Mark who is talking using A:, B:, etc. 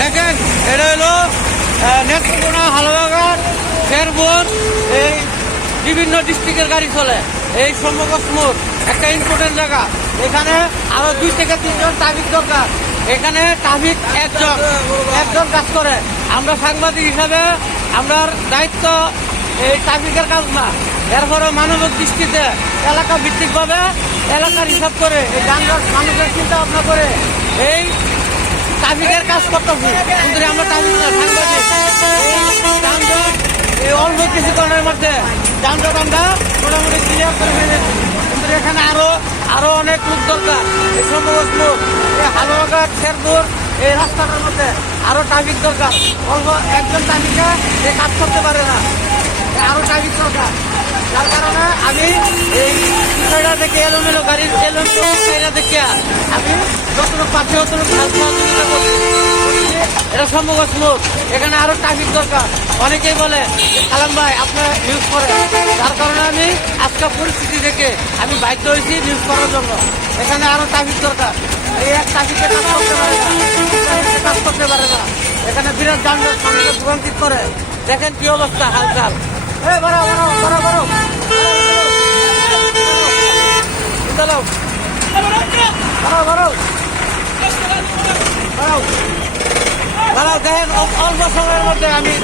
A: দেখেন, এটা হলো নেত্রকোনা হালবাগান শেরপুর, এই বিভিন্ন ডিস্ট্রিক্টের গাড়ি চলে। এই মোড় একটা ইম্পর্টেন্ট জায়গা। এখানে আরও দুই থেকে তিনজন ট্রাফিক দরকার। এখানে ট্রাফিক একজন একজন কাজ করে। আমরা সাংবাদিক হিসাবে আমরা দায়িত্ব এই ট্রাফিকের কাজ না। এরপরে মানবিক দৃষ্টিতে এলাকা ভিত্তিকভাবে এলাকার হিসাব করে, এই যানজট, মানুষের চিন্তা ভাবনা করে, এই ট্রাফিকের কাজ করতেছি। কিন্তু আমরা ট্রাফিক অল্প কিছুক্ষণের মধ্যে যানজট আমরা মোটামুটি ক্লিয়ার করে ফেলেছি কিন্তু এখানে আরও আরও অনেক লোক দরকার। এই সম্ভবত লোক এই হালুয়াঘাট শেরপুর এই রাস্তাটার মধ্যে আরও ট্রাফিক দরকার। অল্প একজন ট্রাফিকে এই কাজ করতে পারে না। আরও ট্রাফিক দরকার। যার কারণে আমি এই বিষয়টা থেকে এলোমেলো গাড়ির এলোমেলো বিষয়টা দেখে আমি এটা সম্ভবত লোক এখানে আরও ট্রাফিক দরকার। অনেকেই বলে যে, সালাম ভাই আপনারা নিউজ করেন। যার কারণে আমি আজকের পরিস্থিতি দেখে আমি বাধ্য হয়েছি নিউজ করার জন্য। এখানে আরও ট্রাফিক দরকার। এই এক ট্রাফিকে কাজ করতে পারে না। কাজ করতে পারে না। এখানে বিরাট যানজট করে। দেখেন কি অবস্থা হালচাল। এ বাড়াও দেখেন অল্প সময়ের মধ্যে আমি